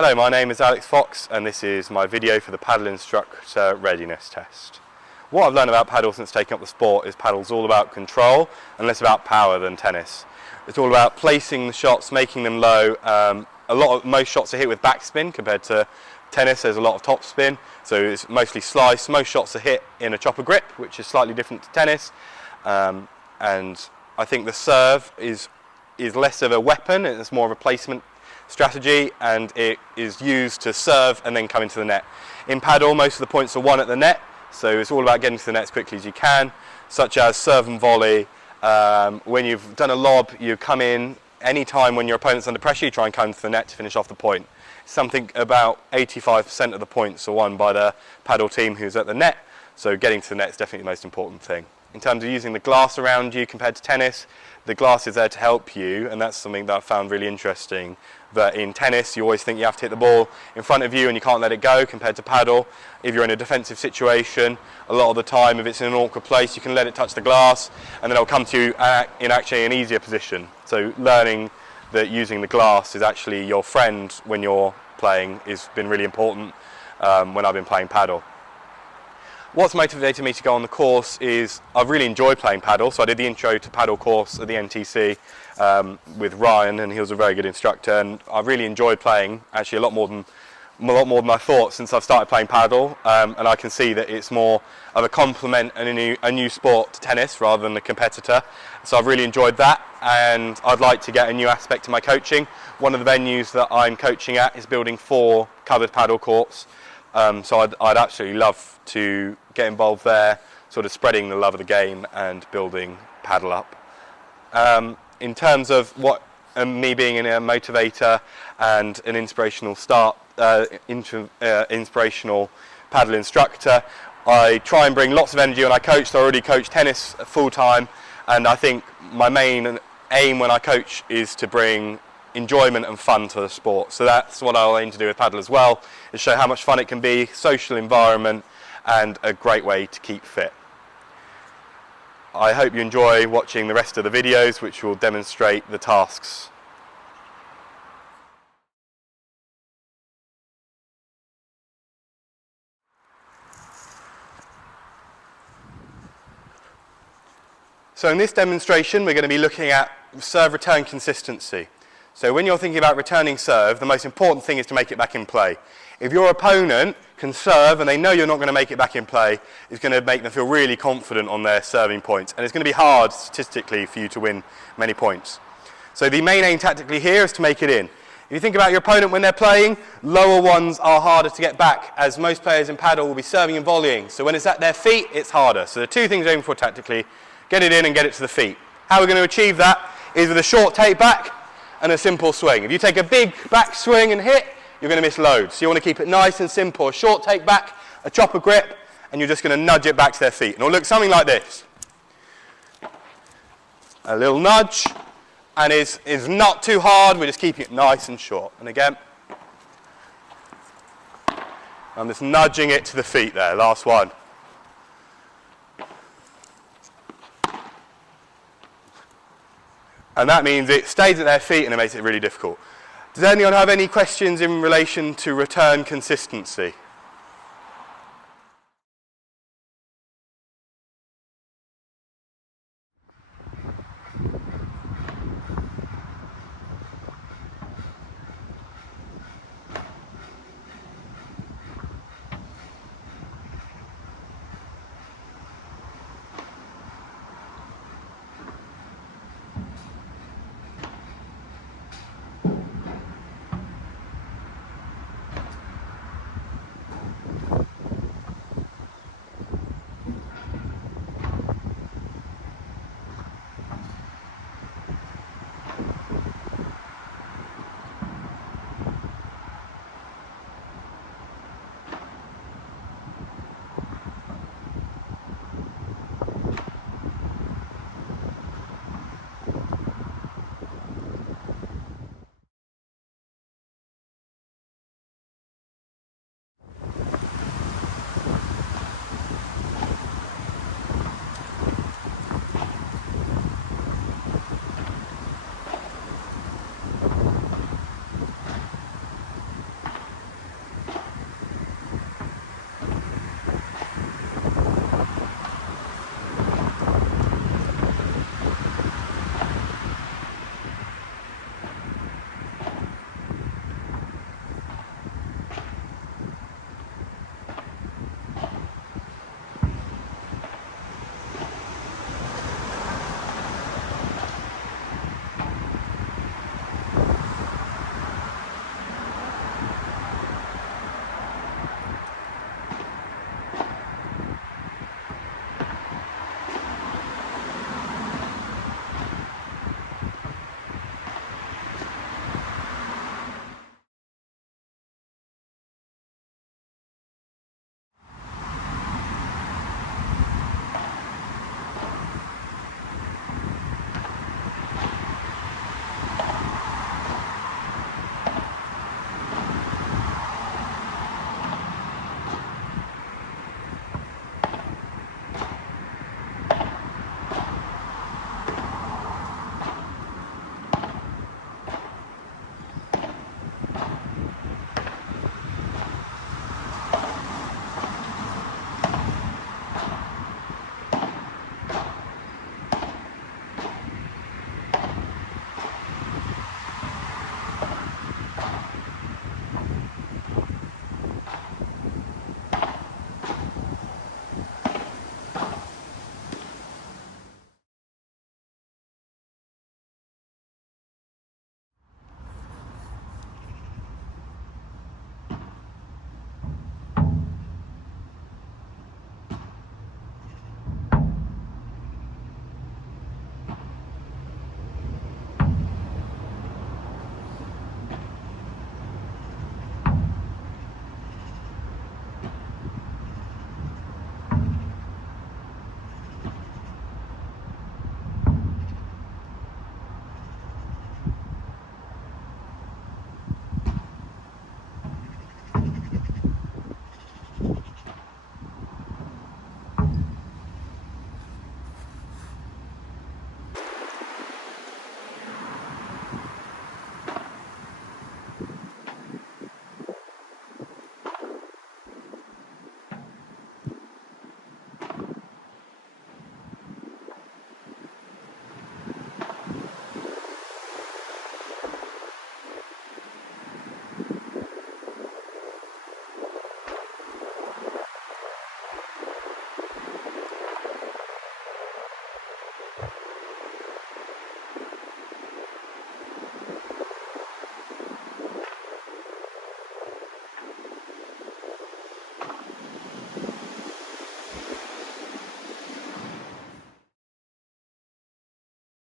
Hello, my name is Alex Fox and this is my video for the Padel Instructor Readiness test. What I've learned about Padel since taking up the sport is Padel's all about control and less about power than tennis. It's all about placing the shots, making them low. Most shots are hit with backspin compared to tennis. There's a lot of topspin, so it's mostly slice. Most shots are hit in a chopper grip, which is slightly different to tennis. And I think the serve is less of a weapon, it's more of a placement strategy, and it is used to serve and then come into the net. In Padel, most of the points are won at the net, so it's all about getting to the net as quickly as you can, such as serve and volley. When you've done a lob, you come in. Any time when your opponent's under pressure, you try and come to the net to finish off the point. Something about 85% of the points are won by the Padel team who's at the net, so getting to the net is definitely the most important thing. In terms of using the glass around you compared to tennis, the glass is there to help you, and that's something that I found really interesting. That in tennis, you always think you have to hit the ball in front of you and you can't let it go, compared to Padel. If you're in a defensive situation, a lot of the time, if it's in an awkward place, you can let it touch the glass, and then it'll come to you in actually an easier position. So learning that using the glass is actually your friend when you're playing has been really important when I've been playing Padel. What's motivated me to go on the course is I've really enjoyed playing Padel. So I did the intro to Padel course at the NTC with Ryan, and he was a very good instructor, and I've really enjoyed playing, actually a lot more than I thought since I've started playing Padel, and I can see that it's more of a complement and a new sport to tennis rather than a competitor. So I've really enjoyed that, and I'd like to get a new aspect to my coaching. One of the venues that I'm coaching at is building 4 covered Padel courts. So I'd absolutely love to get involved there, sort of spreading the love of the game and building Padel up. In terms of me being a motivator and an inspirational inspirational Padel instructor, I try and bring lots of energy when I coach. So I already coach tennis full time, and I think my main aim when I coach is to bring enjoyment and fun to the sport. So that's what I'll aim to do with Padel as well, is show how much fun it can be, social environment, and a great way to keep fit. I hope you enjoy watching the rest of the videos, which will demonstrate the tasks. So in this demonstration, we're going to be looking at serve return consistency. So when you're thinking about returning serve, the most important thing is to make it back in play. If your opponent can serve and they know you're not going to make it back in play, it's going to make them feel really confident on their serving points. And it's going to be hard statistically for you to win many points. So the main aim tactically here is to make it in. If you think about your opponent when they're playing, lower ones are harder to get back, as most players in Padel will be serving and volleying. So when it's at their feet, it's harder. So the 2 things we're aiming for tactically: get it in and get it to the feet. How we're going to achieve that is with a short take back and a simple swing. If you take a big back swing and hit, you're going to miss loads. So you want to keep it nice and simple. A short take back, a chopper grip, and you're just going to nudge it back to their feet. And it'll look something like this. A little nudge, and is not too hard. We're just keeping it nice and short. And again, I'm just nudging it to the feet there. Last one. And that means it stays at their feet and it makes it really difficult. Does anyone have any questions in relation to return consistency?